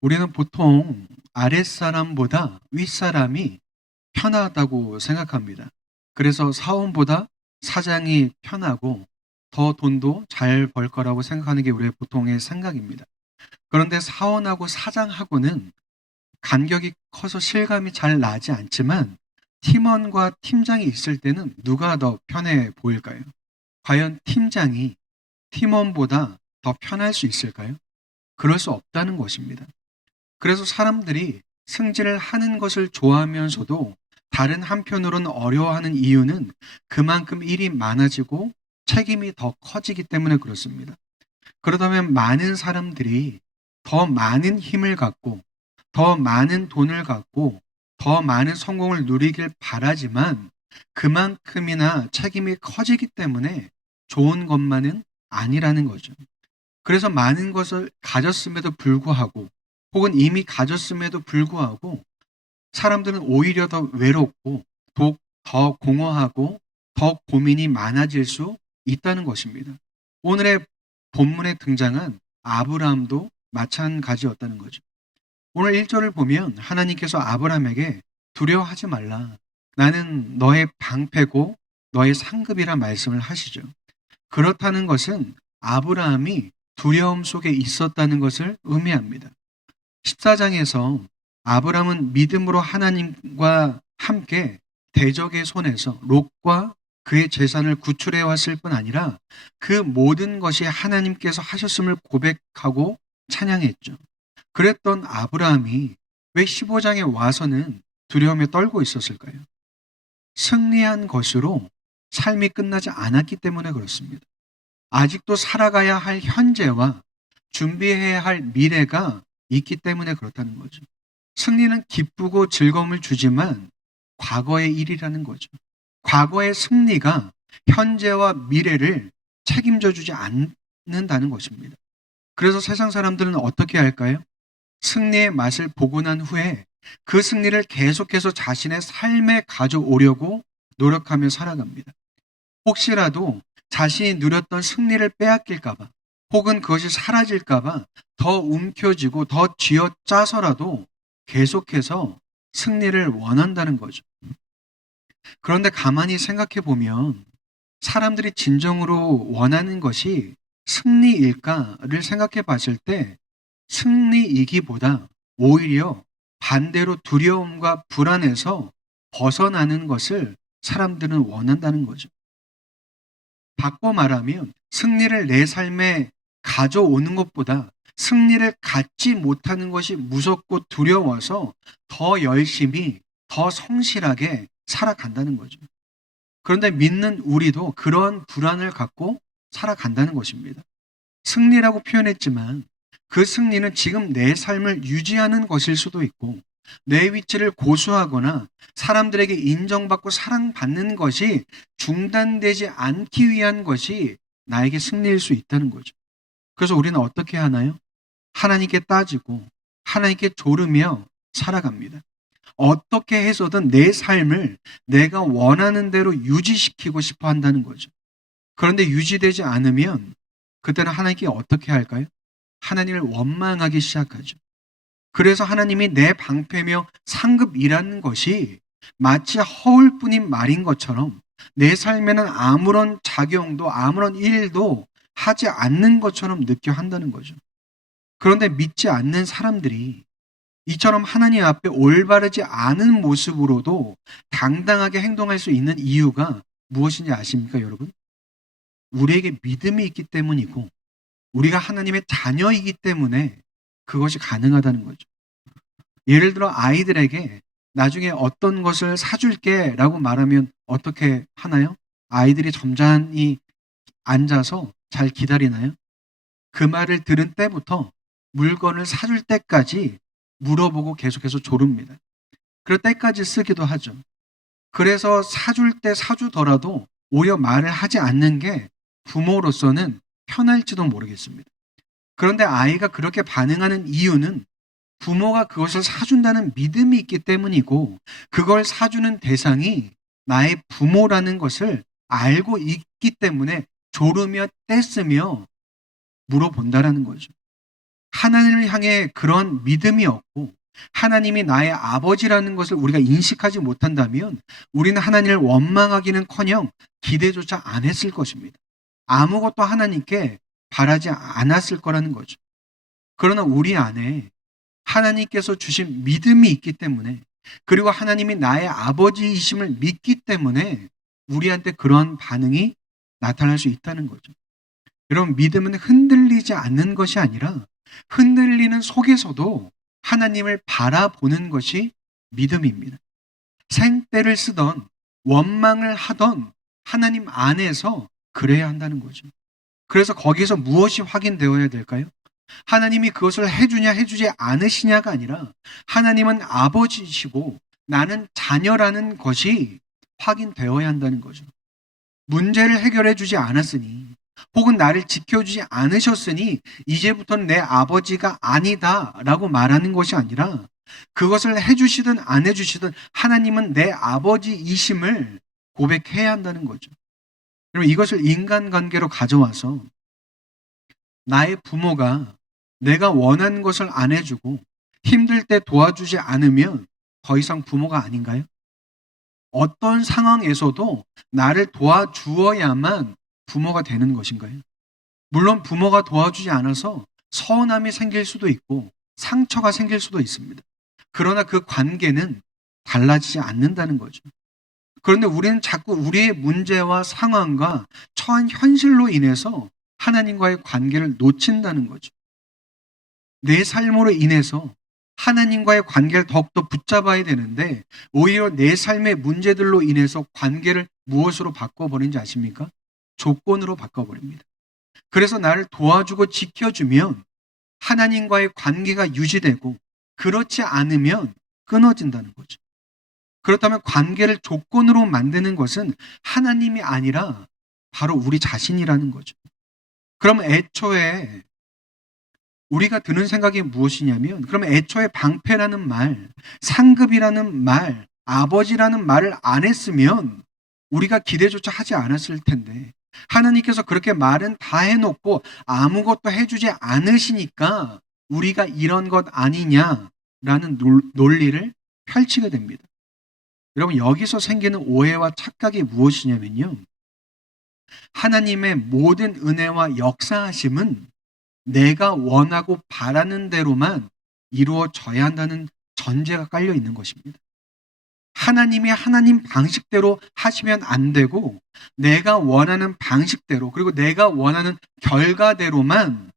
우리는 보통 아랫사람보다 윗사람이 편하다고 생각합니다. 그래서 사원보다 사장이 편하고 더 돈도 잘 벌 거라고 생각하는 게 우리의 보통의 생각입니다. 그런데 사원하고 사장하고는 간격이 커서 실감이 잘 나지 않지만 팀원과 팀장이 있을 때는 누가 더 편해 보일까요? 과연 팀장이 팀원보다 더 편할 수 있을까요? 그럴 수 없다는 것입니다. 그래서 사람들이 승진을 하는 것을 좋아하면서도 다른 한편으로는 어려워하는 이유는 그만큼 일이 많아지고 책임이 더 커지기 때문에 그렇습니다. 그렇다면 많은 사람들이 더 많은 힘을 갖고 더 많은 돈을 갖고 더 많은 성공을 누리길 바라지만 그만큼이나 책임이 커지기 때문에 좋은 것만은 아니라는 거죠. 그래서 많은 것을 가졌음에도 불구하고 혹은 이미 가졌음에도 불구하고 사람들은 오히려 더 외롭고 더 공허하고 더 고민이 많아질 수 있다는 것입니다. 오늘의 본문에 등장한 아브라함도 마찬가지였다는 거죠. 오늘 1절을 보면 하나님께서 아브라함에게 두려워하지 말라. 나는 너의 방패고 너의 상급이라 말씀을 하시죠. 그렇다는 것은 아브라함이 두려움 속에 있었다는 것을 의미합니다. 14장에서 아브라함은 믿음으로 하나님과 함께 대적의 손에서 롯과 그의 재산을 구출해 왔을 뿐 아니라 그 모든 것이 하나님께서 하셨음을 고백하고 찬양했죠. 그랬던 아브라함이 왜 15장에 와서는 두려움에 떨고 있었을까요? 승리한 것으로 삶이 끝나지 않았기 때문에 그렇습니다. 아직도 살아가야 할 현재와 준비해야 할 미래가 있기 때문에 그렇다는 거죠. 승리는 기쁘고 즐거움을 주지만 과거의 일이라는 거죠. 과거의 승리가 현재와 미래를 책임져 주지 않는다는 것입니다. 그래서 세상 사람들은 어떻게 할까요? 승리의 맛을 보고 난 후에 그 승리를 계속해서 자신의 삶에 가져오려고 노력하며 살아갑니다. 혹시라도 자신이 누렸던 승리를 빼앗길까봐 혹은 그것이 사라질까봐 더 움켜쥐고 더 쥐어짜서라도 계속해서 승리를 원한다는 거죠. 그런데 가만히 생각해 보면 사람들이 진정으로 원하는 것이 승리일까를 생각해 봤을 때 승리이기보다 오히려 반대로 두려움과 불안에서 벗어나는 것을 사람들은 원한다는 거죠. 바꿔 말하면 승리를 내 삶에 가져오는 것보다 승리를 갖지 못하는 것이 무섭고 두려워서 더 열심히, 더 성실하게 살아간다는 거죠. 그런데 믿는 우리도 그러한 불안을 갖고 살아간다는 것입니다. 승리라고 표현했지만 그 승리는 지금 내 삶을 유지하는 것일 수도 있고 내 위치를 고수하거나 사람들에게 인정받고 사랑받는 것이 중단되지 않기 위한 것이 나에게 승리일 수 있다는 거죠. 그래서 우리는 어떻게 하나요? 하나님께 따지고 하나님께 조르며 살아갑니다. 어떻게 해서든 내 삶을 내가 원하는 대로 유지시키고 싶어 한다는 거죠. 그런데 유지되지 않으면 그때는 하나님께 어떻게 할까요? 하나님을 원망하기 시작하죠. 그래서 하나님이 내 방패며 상급이라는 것이 마치 허울뿐인 말인 것처럼 내 삶에는 아무런 작용도 아무런 일도 하지 않는 것처럼 느껴 한다는 거죠. 그런데 믿지 않는 사람들이 이처럼 하나님 앞에 올바르지 않은 모습으로도 당당하게 행동할 수 있는 이유가 무엇인지 아십니까, 여러분? 우리에게 믿음이 있기 때문이고 우리가 하나님의 자녀이기 때문에 그것이 가능하다는 거죠. 예를 들어 아이들에게 나중에 어떤 것을 사줄게 라고 말하면 어떻게 하나요? 아이들이 점잖이 앉아서 잘 기다리나요? 그 말을 들은 때부터 물건을 사줄 때까지 물어보고 계속해서 조릅니다. 그럴 때까지 쓰기도 하죠. 그래서 사줄 때 사주더라도 오히려 말을 하지 않는 게 부모로서는 편할지도 모르겠습니다. 그런데 아이가 그렇게 반응하는 이유는 부모가 그것을 사준다는 믿음이 있기 때문이고 그걸 사주는 대상이 나의 부모라는 것을 알고 있기 때문에 조르며 떼쓰며 물어본다라는 거죠. 하나님을 향해 그런 믿음이 없고 하나님이 나의 아버지라는 것을 우리가 인식하지 못한다면 우리는 하나님을 원망하기는커녕 기대조차 안 했을 것입니다. 아무것도 하나님께 바라지 않았을 거라는 거죠. 그러나 우리 안에 하나님께서 주신 믿음이 있기 때문에, 그리고 하나님이 나의 아버지이심을 믿기 때문에 우리한테 그런 반응이 나타날 수 있다는 거죠. 여러분, 믿음은 흔들리지 않는 것이 아니라 흔들리는 속에서도 하나님을 바라보는 것이 믿음입니다. 생떼를 쓰던 원망을 하던 하나님 안에서 그래야 한다는 거죠. 그래서 거기서 무엇이 확인되어야 될까요? 하나님이 그것을 해주냐 해주지 않으시냐가 아니라 하나님은 아버지시고 나는 자녀라는 것이 확인되어야 한다는 거죠. 문제를 해결해 주지 않았으니, 혹은 나를 지켜주지 않으셨으니 이제부터는 내 아버지가 아니다라고 말하는 것이 아니라, 그것을 해주시든 안 해주시든 하나님은 내 아버지이심을 고백해야 한다는 거죠. 그러면 이것을 인간관계로 가져와서 나의 부모가 내가 원하는 것을 안 해주고 힘들 때 도와주지 않으면 더 이상 부모가 아닌가요? 어떤 상황에서도 나를 도와주어야만 부모가 되는 것인가요? 물론 부모가 도와주지 않아서 서운함이 생길 수도 있고 상처가 생길 수도 있습니다. 그러나 그 관계는 달라지지 않는다는 거죠. 그런데 우리는 자꾸 우리의 문제와 상황과 처한 현실로 인해서 하나님과의 관계를 놓친다는 거죠. 내 삶으로 인해서 하나님과의 관계를 더욱더 붙잡아야 되는데 오히려 내 삶의 문제들로 인해서 관계를 무엇으로 바꿔버린지 아십니까? 조건으로 바꿔버립니다. 그래서 나를 도와주고 지켜주면 하나님과의 관계가 유지되고, 그렇지 않으면 끊어진다는 거죠. 그렇다면 관계를 조건으로 만드는 것은 하나님이 아니라 바로 우리 자신이라는 거죠. 그럼 애초에 우리가 드는 생각이 무엇이냐면, 그러면 애초에 방패라는 말, 상급이라는 말, 아버지라는 말을 안 했으면 우리가 기대조차 하지 않았을 텐데, 하나님께서 그렇게 말은 다 해놓고 아무것도 해주지 않으시니까 우리가 이런 것 아니냐라는 논리를 펼치게 됩니다. 여러분, 여기서 생기는 오해와 착각이 무엇이냐면요, 하나님의 모든 은혜와 역사하심은 내가 원하고 바라는 대로만 이루어져야 한다는 전제가 깔려 있는 것입니다. 하나님이 하나님 방식대로 하시면 안 되고, 내가 원하는 방식대로, 그리고 내가 원하는 결과대로만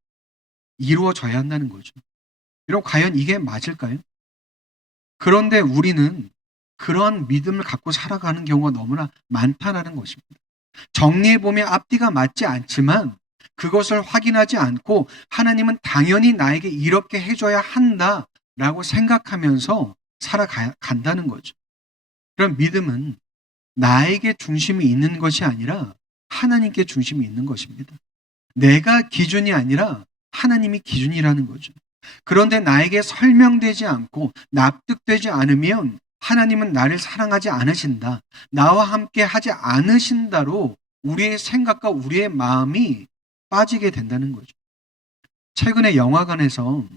이루어져야 한다는 거죠. 여러분, 과연 이게 맞을까요? 그런데 우리는 그러한 믿음을 갖고 살아가는 경우가 너무나 많다는 것입니다. 정리해보면 앞뒤가 맞지 않지만 그것을 확인하지 않고 하나님은 당연히 나에게 이렇게 해줘야 한다라고 생각하면서 살아간다는 거죠. 그럼 믿음은 나에게 중심이 있는 것이 아니라 하나님께 중심이 있는 것입니다. 내가 기준이 아니라 하나님이 기준이라는 거죠. 그런데 나에게 설명되지 않고 납득되지 않으면 하나님은 나를 사랑하지 않으신다, 나와 함께 하지 않으신다로 우리의 생각과 우리의 마음이 빠지게 된다는 거죠. 최근에 영화관에서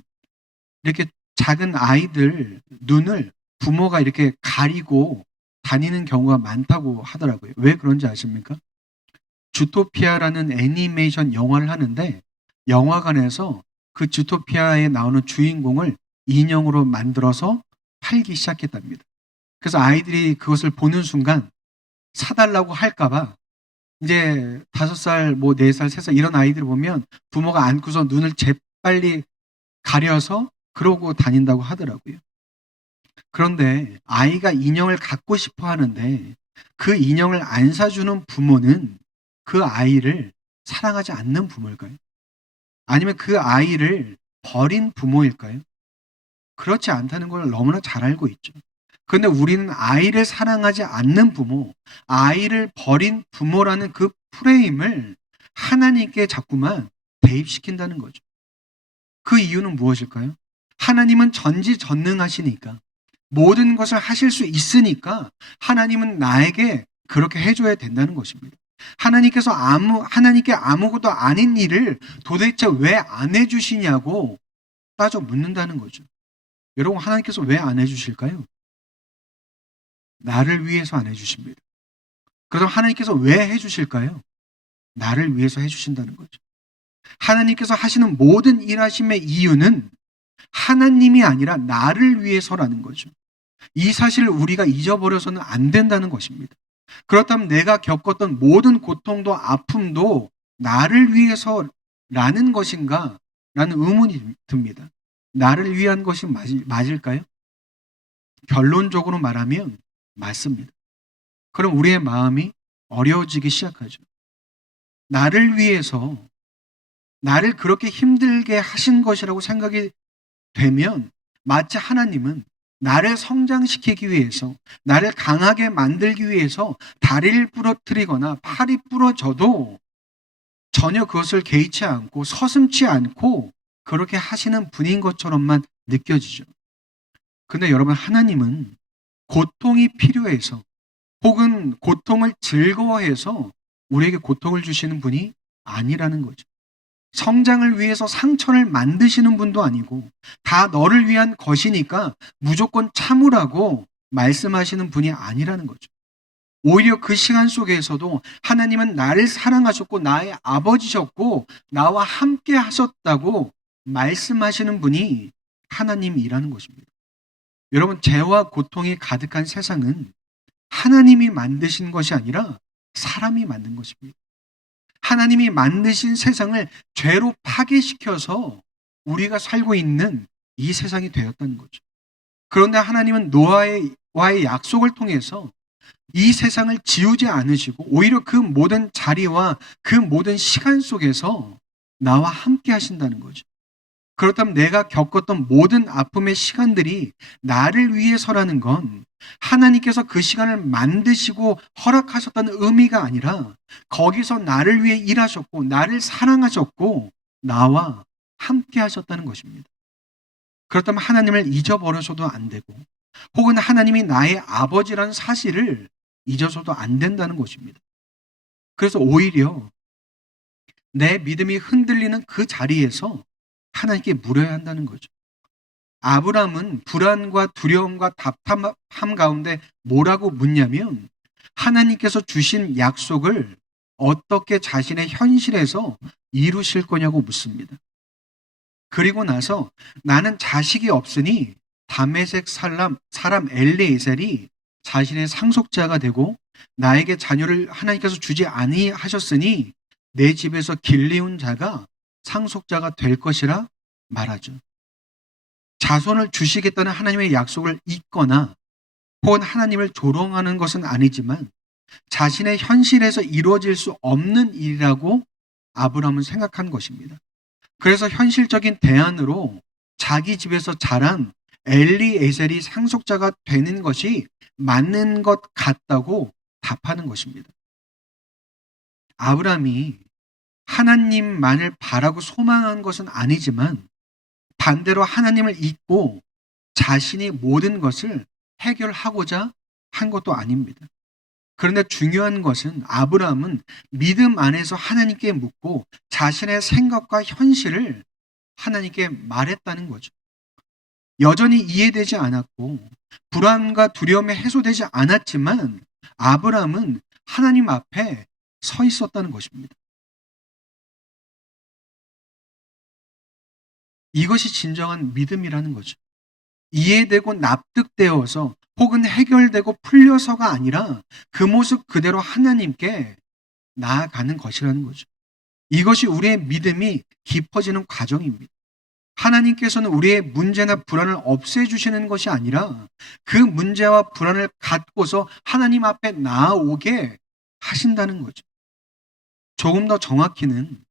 이렇게 작은 아이들 눈을 부모가 이렇게 가리고 다니는 경우가 많다고 하더라고요. 왜 그런지 아십니까? 주토피아라는 애니메이션 영화를 하는데 영화관에서 그 주토피아에 나오는 주인공을 인형으로 만들어서 팔기 시작했답니다. 그래서 아이들이 그것을 보는 순간 사달라고 할까봐 이제 5살, 4살, 3살 이런 아이들을 보면 부모가 안고서 눈을 재빨리 가려서 그러고 다닌다고 하더라고요. 그런데 아이가 인형을 갖고 싶어 하는데 그 인형을 안 사주는 부모는 그 아이를 사랑하지 않는 부모일까요? 아니면 그 아이를 버린 부모일까요? 그렇지 않다는 걸 너무나 잘 알고 있죠. 그런데 우리는 아이를 사랑하지 않는 부모, 아이를 버린 부모라는 그 프레임을 하나님께 자꾸만 대입시킨다는 거죠. 그 이유는 무엇일까요? 하나님은 전지전능하시니까, 모든 것을 하실 수 있으니까 하나님은 나에게 그렇게 해줘야 된다는 것입니다. 하나님께 아무것도 아닌 일을 도대체 왜 안 해주시냐고 따져 묻는다는 거죠. 여러분, 하나님께서 왜 안 해주실까요? 나를 위해서 안 해주십니다. 그럼 하나님께서 왜 해주실까요? 나를 위해서 해주신다는 거죠. 하나님께서 하시는 모든 일하심의 이유는 하나님이 아니라 나를 위해서라는 거죠. 이 사실을 우리가 잊어버려서는 안 된다는 것입니다. 그렇다면 내가 겪었던 모든 고통도 아픔도 나를 위해서라는 것인가? 라는 의문이 듭니다. 나를 위한 것이 맞을까요? 결론적으로 말하면 맞습니다. 그럼 우리의 마음이 어려워지기 시작하죠. 나를 위해서 나를 그렇게 힘들게 하신 것이라고 생각이 되면 마치 하나님은 나를 성장시키기 위해서, 나를 강하게 만들기 위해서 다리를 부러뜨리거나 팔이 부러져도 전혀 그것을 개의치 않고 서슴지 않고 그렇게 하시는 분인 것처럼만 느껴지죠. 근데 여러분, 하나님은 고통이 필요해서 혹은 고통을 즐거워해서 우리에게 고통을 주시는 분이 아니라는 거죠. 성장을 위해서 상처를 만드시는 분도 아니고 다 너를 위한 것이니까 무조건 참으라고 말씀하시는 분이 아니라는 거죠. 오히려 그 시간 속에서도 하나님은 나를 사랑하셨고 나의 아버지셨고 나와 함께 하셨다고 말씀하시는 분이 하나님이라는 것입니다. 여러분, 죄와 고통이 가득한 세상은 하나님이 만드신 것이 아니라 사람이 만든 것입니다. 하나님이 만드신 세상을 죄로 파괴시켜서 우리가 살고 있는 이 세상이 되었다는 거죠. 그런데 하나님은 노아와의 약속을 통해서 이 세상을 지우지 않으시고 오히려 그 모든 자리와 그 모든 시간 속에서 나와 함께 하신다는 거죠. 그렇다면 내가 겪었던 모든 아픔의 시간들이 나를 위해서라는 건 하나님께서 그 시간을 만드시고 허락하셨다는 의미가 아니라 거기서 나를 위해 일하셨고 나를 사랑하셨고 나와 함께 하셨다는 것입니다. 그렇다면 하나님을 잊어버려서도 안 되고 혹은 하나님이 나의 아버지라는 사실을 잊어서도 안 된다는 것입니다. 그래서 오히려 내 믿음이 흔들리는 그 자리에서 하나님께 물어야 한다는 거죠. 아브라함은 불안과 두려움과 답답함 가운데 뭐라고 묻냐면 하나님께서 주신 약속을 어떻게 자신의 현실에서 이루실 거냐고 묻습니다. 그리고 나서 나는 자식이 없으니 다메섹 사람 엘리에셀이 자신의 상속자가 되고 나에게 자녀를 하나님께서 주지 아니하셨으니 내 집에서 길리운 자가 상속자가 될 것이라 말하죠. 자손을 주시겠다는 하나님의 약속을 잊거나 혹은 하나님을 조롱하는 것은 아니지만 자신의 현실에서 이루어질 수 없는 일이라고 아브라함은 생각한 것입니다. 그래서 현실적인 대안으로 자기 집에서 자란 엘리에셀이 상속자가 되는 것이 맞는 것 같다고 답하는 것입니다. 아브라함이 하나님만을 바라고 소망한 것은 아니지만 반대로 하나님을 잊고 자신이 모든 것을 해결하고자 한 것도 아닙니다. 그런데 중요한 것은 아브라함은 믿음 안에서 하나님께 묻고 자신의 생각과 현실을 하나님께 말했다는 거죠. 여전히 이해되지 않았고 불안과 두려움이 해소되지 않았지만 아브라함은 하나님 앞에 서 있었다는 것입니다. 이것이 진정한 믿음이라는 거죠. 이해되고 납득되어서 혹은 해결되고 풀려서가 아니라 그 모습 그대로 하나님께 나아가는 것이라는 거죠. 이것이 우리의 믿음이 깊어지는 과정입니다. 하나님께서는 우리의 문제나 불안을 없애주시는 것이 아니라 그 문제와 불안을 갖고서 하나님 앞에 나아오게 하신다는 거죠. 조금 더 정확히는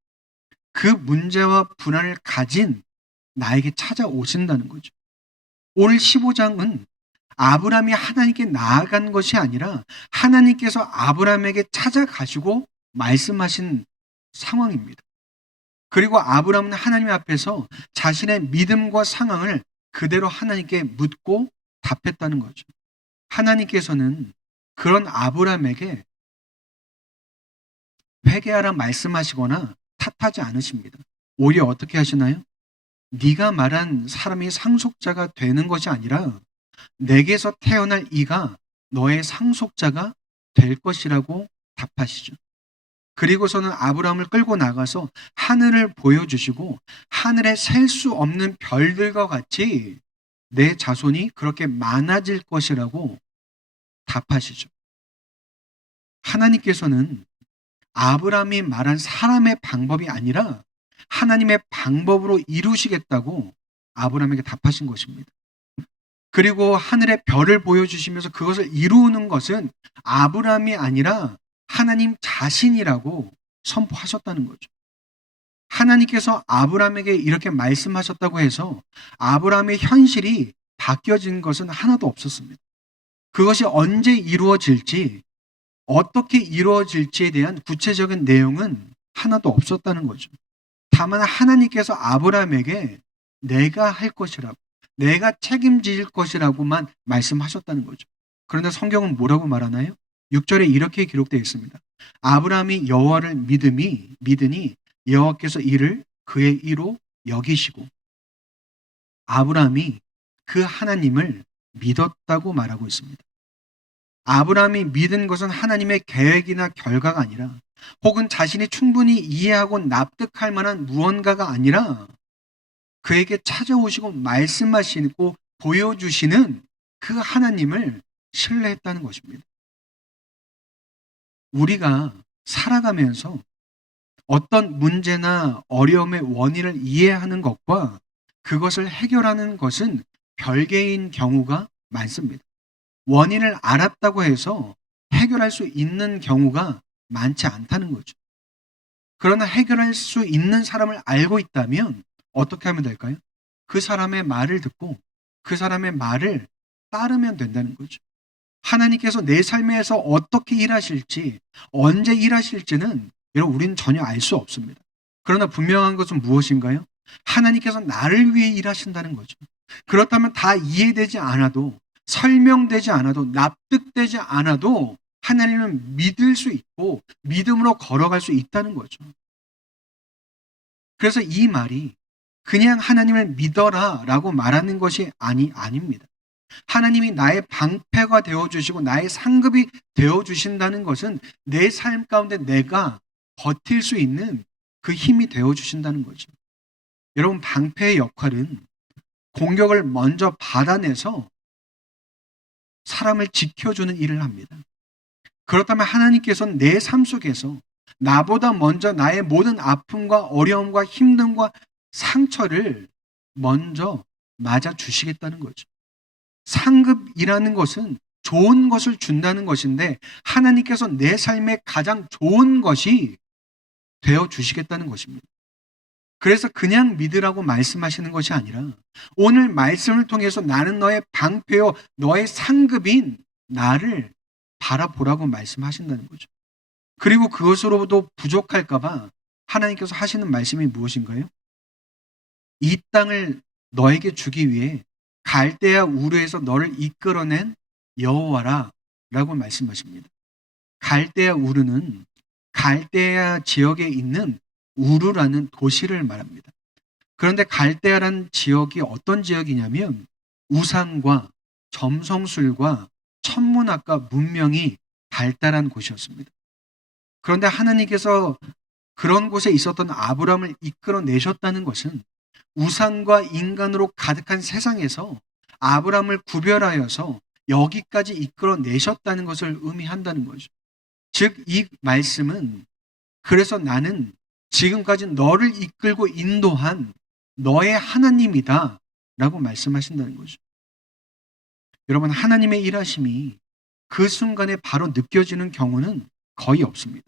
그 문제와 불안을 가진 나에게 찾아오신다는 거죠. 오늘 15장은 아브라함이 하나님께 나아간 것이 아니라 하나님께서 아브라함에게 찾아가시고 말씀하신 상황입니다. 그리고 아브라함은 하나님 앞에서 자신의 믿음과 상황을 그대로 하나님께 묻고 답했다는 거죠. 하나님께서는 그런 아브라함에게 회개하라 말씀하시거나 탓하지 않으십니다. 오히려 어떻게 하시나요? 네가 말한 사람이 상속자가 되는 것이 아니라 내게서 태어날 이가 너의 상속자가 될 것이라고 답하시죠. 그리고서는 아브라함을 끌고 나가서 하늘을 보여주시고 하늘에 셀 수 없는 별들과 같이 내 자손이 그렇게 많아질 것이라고 답하시죠. 하나님께서는 아브라함이 말한 사람의 방법이 아니라 하나님의 방법으로 이루시겠다고 아브라함에게 답하신 것입니다. 그리고 하늘의 별을 보여주시면서 그것을 이루는 것은 아브라함이 아니라 하나님 자신이라고 선포하셨다는 거죠. 하나님께서 아브라함에게 이렇게 말씀하셨다고 해서 아브라함의 현실이 바뀌어진 것은 하나도 없었습니다. 그것이 언제 이루어질지, 어떻게 이루어질지에 대한 구체적인 내용은 하나도 없었다는 거죠. 다만 하나님께서 아브라함에게 내가 할 것이라고, 내가 책임질 것이라고만 말씀하셨다는 거죠. 그런데 성경은 뭐라고 말하나요? 6절에 이렇게 기록되어 있습니다. 아브라함이 여호와를 믿으니 여호와께서 이를 그의 이로 여기시고, 아브라함이 그 하나님을 믿었다고 말하고 있습니다. 아브라함이 믿은 것은 하나님의 계획이나 결과가 아니라, 혹은 자신이 충분히 이해하고 납득할 만한 무언가가 아니라 그에게 찾아오시고 말씀하시고 보여주시는 그 하나님을 신뢰했다는 것입니다. 우리가 살아가면서 어떤 문제나 어려움의 원인을 이해하는 것과 그것을 해결하는 것은 별개인 경우가 많습니다. 원인을 알았다고 해서 해결할 수 있는 경우가 많지 않다는 거죠. 그러나 해결할 수 있는 사람을 알고 있다면 어떻게 하면 될까요? 그 사람의 말을 듣고 그 사람의 말을 따르면 된다는 거죠. 하나님께서 내 삶에서 어떻게 일하실지, 언제 일하실지는 여러분 우리는 전혀 알 수 없습니다. 그러나 분명한 것은 무엇인가요? 하나님께서 나를 위해 일하신다는 거죠. 그렇다면 다 이해되지 않아도, 설명되지 않아도, 납득되지 않아도 하나님은 믿을 수 있고 믿음으로 걸어갈 수 있다는 거죠. 그래서 이 말이 그냥 하나님을 믿어라 라고 말하는 것이 아닙니다. 하나님이 나의 방패가 되어주시고 나의 상급이 되어주신다는 것은 내 삶 가운데 내가 버틸 수 있는 그 힘이 되어주신다는 거죠. 여러분, 방패의 역할은 공격을 먼저 받아내서 사람을 지켜주는 일을 합니다. 그렇다면 하나님께서는 내 삶 속에서 나보다 먼저 나의 모든 아픔과 어려움과 힘듦과 상처를 먼저 맞아주시겠다는 거죠. 상급이라는 것은 좋은 것을 준다는 것인데 하나님께서 내 삶에 가장 좋은 것이 되어주시겠다는 것입니다. 그래서 그냥 믿으라고 말씀하시는 것이 아니라 오늘 말씀을 통해서 나는 너의 방패요, 너의 상급인 나를 바라보라고 말씀하신다는 거죠. 그리고 그것으로도 부족할까봐 하나님께서 하시는 말씀이 무엇인가요? 이 땅을 너에게 주기 위해 갈대아 우르에서 너를 이끌어낸 여호와라 라고 말씀하십니다. 갈대아 우르는 갈대아 지역에 있는 우르라는 도시를 말합니다. 그런데 갈대아라는 지역이 어떤 지역이냐면 우상과 점성술과 천문학과 문명이 발달한 곳이었습니다. 그런데 하나님께서 그런 곳에 있었던 아브라함을 이끌어내셨다는 것은 우상과 인간으로 가득한 세상에서 아브라함을 구별하여서 여기까지 이끌어내셨다는 것을 의미한다는 거죠. 즉, 이 말씀은 그래서 나는 지금까지 너를 이끌고 인도한 너의 하나님이다 라고 말씀하신다는 거죠. 여러분, 하나님의 일하심이 그 순간에 바로 느껴지는 경우는 거의 없습니다.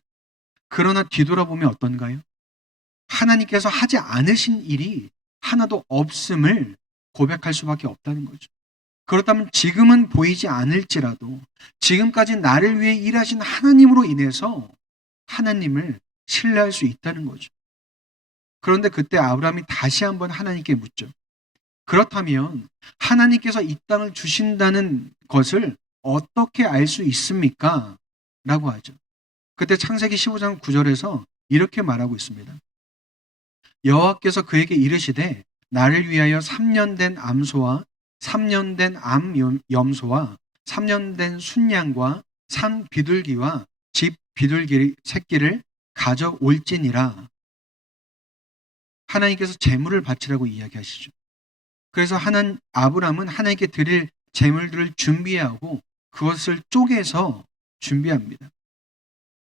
그러나 뒤돌아보면 어떤가요? 하나님께서 하지 않으신 일이 하나도 없음을 고백할 수밖에 없다는 거죠. 그렇다면 지금은 보이지 않을지라도 지금까지 나를 위해 일하신 하나님으로 인해서 하나님을 신뢰할 수 있다는 거죠. 그런데 그때 아브라함이 다시 한번 하나님께 묻죠. 그렇다면 하나님께서 이 땅을 주신다는 것을 어떻게 알 수 있습니까? 라고 하죠. 그때 창세기 15장 9절에서 이렇게 말하고 있습니다. 여호와께서 그에게 이르시되 나를 위하여 3년 된 암소와 3년 된 암염소와 3년 된 순양과 산 비둘기와 집 비둘기 새끼를 가져올지니라. 하나님께서 재물을 바치라고 이야기하시죠. 그래서 아브람은 하나님께 드릴 재물들을 준비하고 그것을 쪼개서 준비합니다.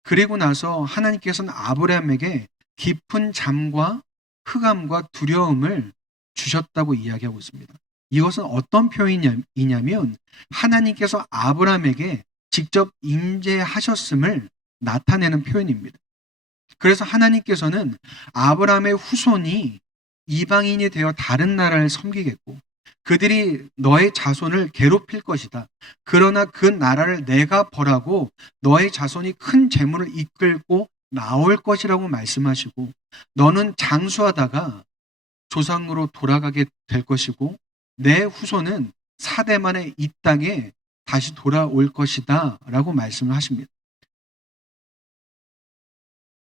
그리고 나서 하나님께서는 아브라함에게 깊은 잠과 흑암과 두려움을 주셨다고 이야기하고 있습니다. 이것은 어떤 표현이냐면 하나님께서 아브라함에게 직접 임재하셨음을 나타내는 표현입니다. 그래서 하나님께서는 아브라함의 후손이 이방인이 되어 다른 나라를 섬기겠고 그들이 너의 자손을 괴롭힐 것이다. 그러나 그 나라를 내가 벌하고 너의 자손이 큰 재물을 이끌고 나올 것이라고 말씀하시고 너는 장수하다가 조상으로 돌아가게 될 것이고 내 후손은 4대 만에 이 땅에 다시 돌아올 것이다 라고 말씀을 하십니다.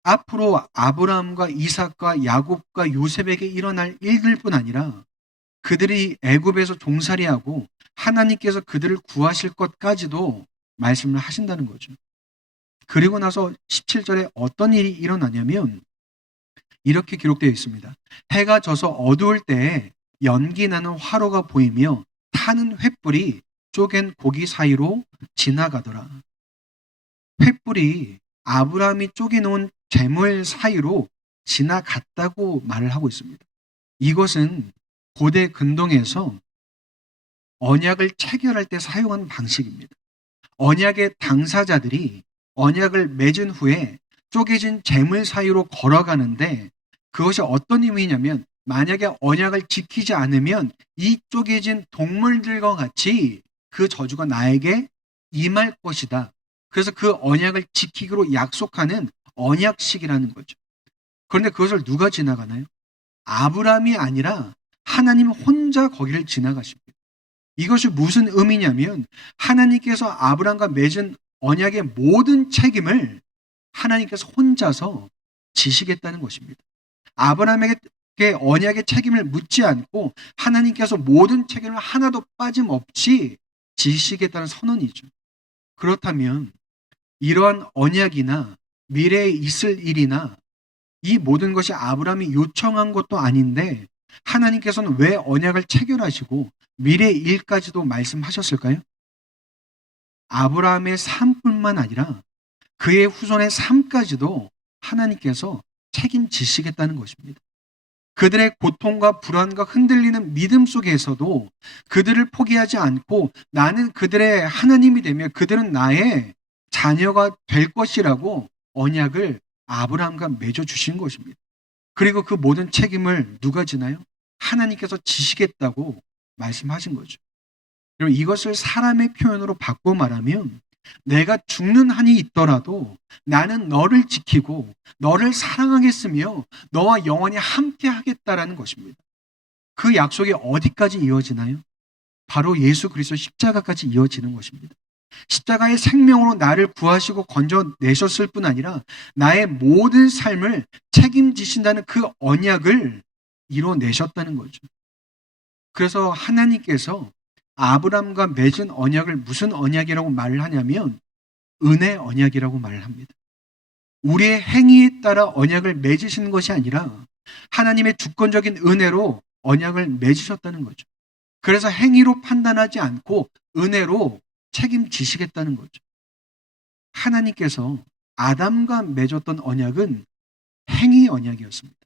앞으로 아브라함과 이삭과 야곱과 요셉에게 일어날 일들뿐 아니라 그들이 애굽에서 종살이하고 하나님께서 그들을 구하실 것까지도 말씀을 하신다는 거죠. 그리고 나서 17절에 어떤 일이 일어나냐면 이렇게 기록되어 있습니다. 해가 져서 어두울 때에 연기 나는 화로가 보이며 타는 횃불이 쪼갠 고기 사이로 지나가더라. 횃불이 아브라함이 쪼개놓은 재물 사이로 지나갔다고 말을 하고 있습니다. 이것은 고대 근동에서 언약을 체결할 때 사용한 방식입니다. 언약의 당사자들이 언약을 맺은 후에 쪼개진 재물 사이로 걸어가는데 그것이 어떤 의미냐면 만약에 언약을 지키지 않으면 이 쪼개진 동물들과 같이 그 저주가 나에게 임할 것이다. 그래서 그 언약을 지키기로 약속하는 언약식이라는 거죠. 그런데 그것을 누가 지나가나요? 아브라함이 아니라 하나님 혼자 거기를 지나가십니다. 이것이 무슨 의미냐면 하나님께서 아브라함과 맺은 언약의 모든 책임을 하나님께서 혼자서 지시겠다는 것입니다. 아브라함에게 언약의 책임을 묻지 않고 하나님께서 모든 책임을 하나도 빠짐없이 지시겠다는 선언이죠. 그렇다면 이러한 언약이나 미래에 있을 일이나 이 모든 것이 아브라함이 요청한 것도 아닌데 하나님께서는 왜 언약을 체결하시고 미래의 일까지도 말씀하셨을까요? 아브라함의 삶뿐만 아니라 그의 후손의 삶까지도 하나님께서 책임지시겠다는 것입니다. 그들의 고통과 불안과 흔들리는 믿음 속에서도 그들을 포기하지 않고 나는 그들의 하나님이 되며 그들은 나의 자녀가 될 것이라고 언약을 아브라함과 맺어주신 것입니다. 그리고 그 모든 책임을 누가 지나요? 하나님께서 지시겠다고 말씀하신 거죠. 여러분, 이것을 사람의 표현으로 바꿔 말하면 내가 죽는 한이 있더라도 나는 너를 지키고 너를 사랑하겠으며 너와 영원히 함께 하겠다라는 것입니다. 그 약속이 어디까지 이어지나요? 바로 예수 그리스도 십자가까지 이어지는 것입니다. 십자가의 생명으로 나를 구하시고 건져내셨을 뿐 아니라 나의 모든 삶을 책임지신다는 그 언약을 이뤄내셨다는 거죠. 그래서 하나님께서 아브라함과 맺은 언약을 무슨 언약이라고 말을 하냐면 은혜 언약이라고 말을 합니다. 우리의 행위에 따라 언약을 맺으시는 것이 아니라 하나님의 주권적인 은혜로 언약을 맺으셨다는 거죠. 그래서 행위로 판단하지 않고 은혜로 책임지시겠다는 거죠. 하나님께서 아담과 맺었던 언약은 행위 언약이었습니다.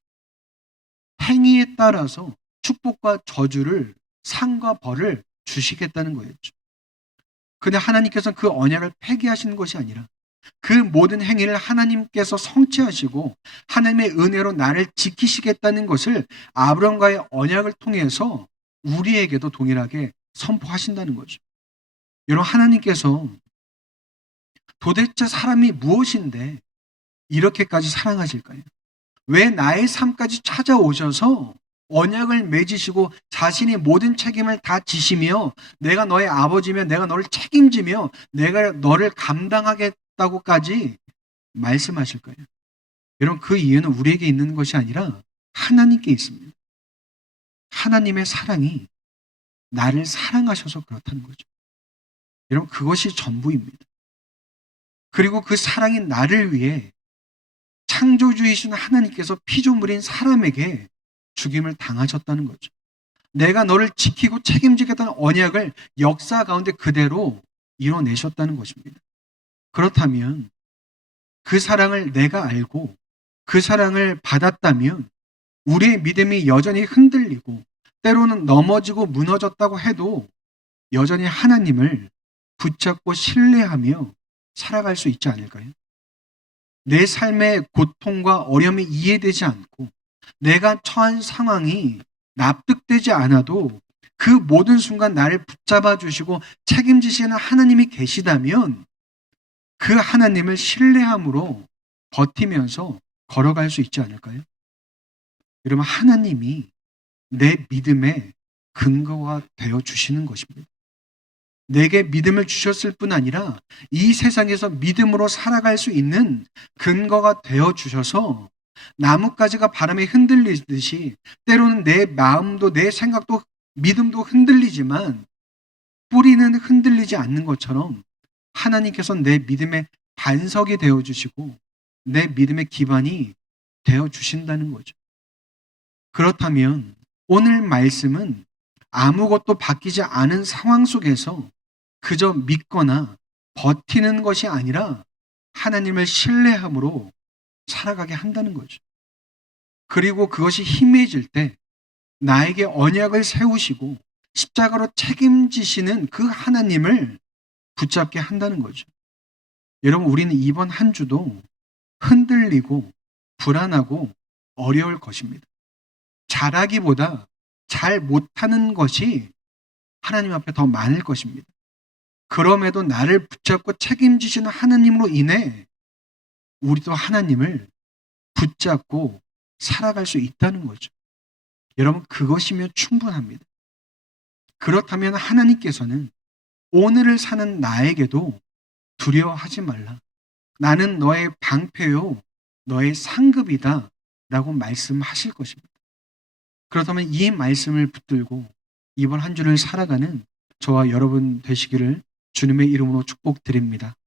행위에 따라서 축복과 저주를 상과 벌을 주시겠다는 거였죠. 그런데 하나님께서는 그 언약을 폐기하시는 것이 아니라 그 모든 행위를 하나님께서 성취하시고 하나님의 은혜로 나를 지키시겠다는 것을 아브라함과의 언약을 통해서 우리에게도 동일하게 선포하신다는 거죠. 여러분, 하나님께서 도대체 사람이 무엇인데 이렇게까지 사랑하실까요? 왜 나의 삶까지 찾아오셔서 언약을 맺으시고 자신이 모든 책임을 다 지시며 내가 너의 아버지며 내가 너를 책임지며 내가 너를 감당하겠다고까지 말씀하실까요? 여러분, 그 이유는 우리에게 있는 것이 아니라 하나님께 있습니다. 하나님의 사랑이 나를 사랑하셔서 그렇다는 거죠. 여러분, 그것이 전부입니다. 그리고 그 사랑이 나를 위해 창조주이신 하나님께서 피조물인 사람에게 죽임을 당하셨다는 거죠. 내가 너를 지키고 책임지겠다는 언약을 역사 가운데 그대로 이뤄내셨다는 것입니다. 그렇다면 그 사랑을 내가 알고 그 사랑을 받았다면 우리의 믿음이 여전히 흔들리고 때로는 넘어지고 무너졌다고 해도 여전히 하나님을 붙잡고 신뢰하며 살아갈 수 있지 않을까요? 내 삶의 고통과 어려움이 이해되지 않고 내가 처한 상황이 납득되지 않아도 그 모든 순간 나를 붙잡아 주시고 책임지시는 하나님이 계시다면 그 하나님을 신뢰함으로 버티면서 걸어갈 수 있지 않을까요? 여러분, 하나님이 내 믿음의 근거가 되어 주시는 것입니다. 내게 믿음을 주셨을 뿐 아니라 이 세상에서 믿음으로 살아갈 수 있는 근거가 되어 주셔서 나뭇가지가 바람에 흔들리듯이 때로는 내 마음도 내 생각도 믿음도 흔들리지만 뿌리는 흔들리지 않는 것처럼 하나님께서 내 믿음의 반석이 되어 주시고 내 믿음의 기반이 되어 주신다는 거죠. 그렇다면 오늘 말씀은 아무것도 바뀌지 않은 상황 속에서 그저 믿거나 버티는 것이 아니라 하나님을 신뢰함으로 살아가게 한다는 거죠. 그리고 그것이 희미해질 때 나에게 언약을 세우시고 십자가로 책임지시는 그 하나님을 붙잡게 한다는 거죠. 여러분, 우리는 이번 한 주도 흔들리고 불안하고 어려울 것입니다. 잘하기보다 잘 못하는 것이 하나님 앞에 더 많을 것입니다. 그럼에도 나를 붙잡고 책임지시는 하나님으로 인해 우리도 하나님을 붙잡고 살아갈 수 있다는 거죠. 여러분, 그것이면 충분합니다. 그렇다면 하나님께서는 오늘을 사는 나에게도 두려워하지 말라. 나는 너의 방패요, 너의 상급이다 라고 말씀하실 것입니다. 그렇다면 이 말씀을 붙들고 이번 한 주를 살아가는 저와 여러분 되시기를 주님의 이름으로 축복드립니다.